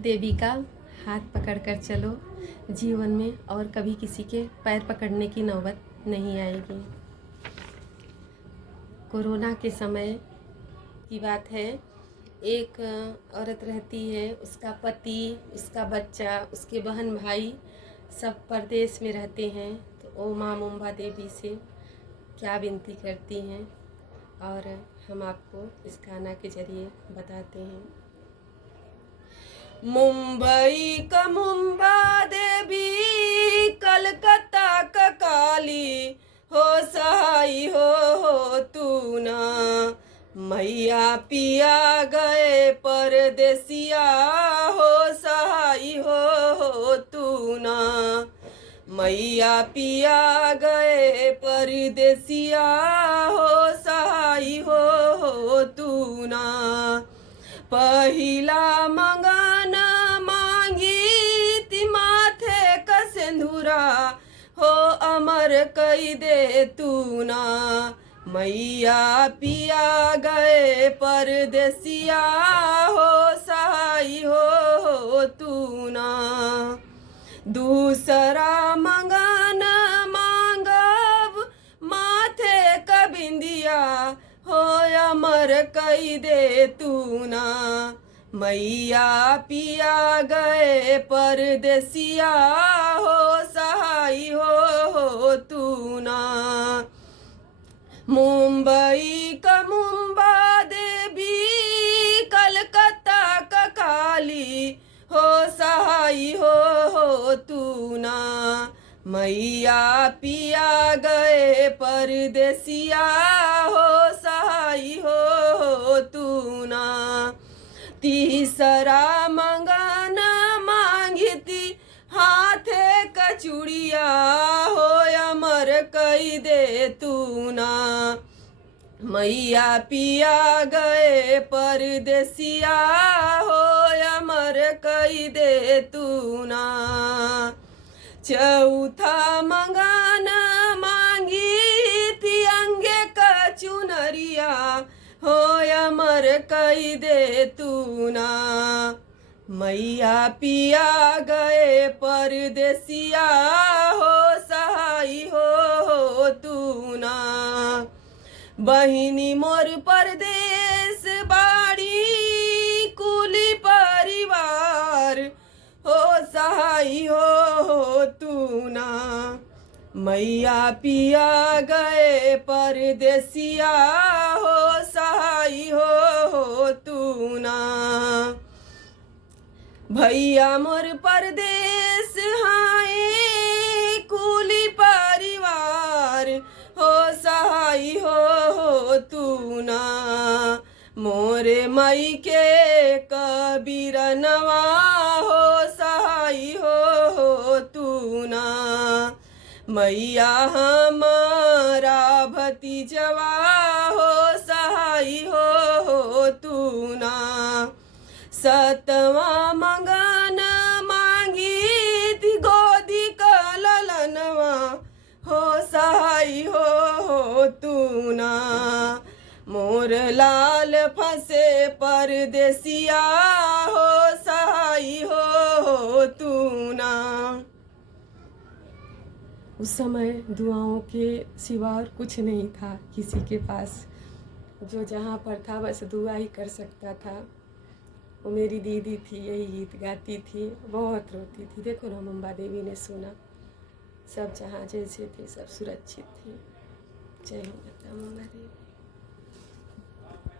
देवी का हाथ पकड़कर चलो, जीवन में और कभी किसी के पैर पकड़ने की नौबत नहीं आएगी। कोरोना के समय की बात है। एक औरत रहती है, उसका पति, उसका बच्चा, उसके बहन भाई सब परदेश में रहते हैं। तो ओ माँ मुंबा देवी से क्या विनती करती हैं और हम आपको इस गाना के जरिए बताते हैं। मुंबई का मुंबा देवी, कलकत्ता का काली, हो सहाई हो तू ना। मैया पिया गए परदेसिया, हो सहाई हो तू ना। मैया पिया गए परदेसिया, हो सहाई हो तू ना। पहिला मंगन मांगी ती माथे का सिंदूरा, हो अमर कई दे तू ना। मैया पिया गए परदेसिया, हो सहाई हो तू ना। दूसरा मंगन मांगब माथे का बिंदिया, हो अमर कई दे तू ना। मैया पिया गए परदेसिया, हो सहाई हो तू ना। मुंबई का मुंबा देवी, कलकत्ता का काली, हो सहाई हो तू ना। मैया पिया गए परदेसिया, हो सहाई हो तू ना। तीसरा मंगन मांगी थी हाथे का चूड़िया, हो अमर कई दे तू ना। मैया पिया गए परदेसिया, हो अमर कई दे तू ना। चौथा मंगन मांगी थी अंगे का चुनरिया, हो अमर कई दे तू ना। मैया पिया गए परदेसिया, हो सहाई हो तू ना। बहिनी मोर परदेश बाड़ी, कुली परिवार, हो सहाई हो तू ना। मैया पिया गए परदेसिया, हो सहाई हो तू ना। भैया मोर परदेश हाय, कुली परिवार, हो सहाई हो तू ना। मोरे मई के कबीरनवा, हो सहाई हो तू ना। मैया हमारा भतीजवा, हो सहाई हो तू ना। सतवा मंगन मांगी थी गोदी का ललनवा, हो सहाई हो तू ना। मोर लाल फंसे परदेसिया, हो सहाई हो तू ना। उस समय दुआओं के सिवा और कुछ नहीं था किसी के पास। जो जहाँ पर था बस दुआ ही कर सकता था। वो मेरी दीदी थी, यही गीत गाती थी, बहुत रोती थी। देखो ना मुंबा देवी ने सुना, सब जहाँ जैसे थे सब सुरक्षित थे। जय हो माता मुंबा देवी।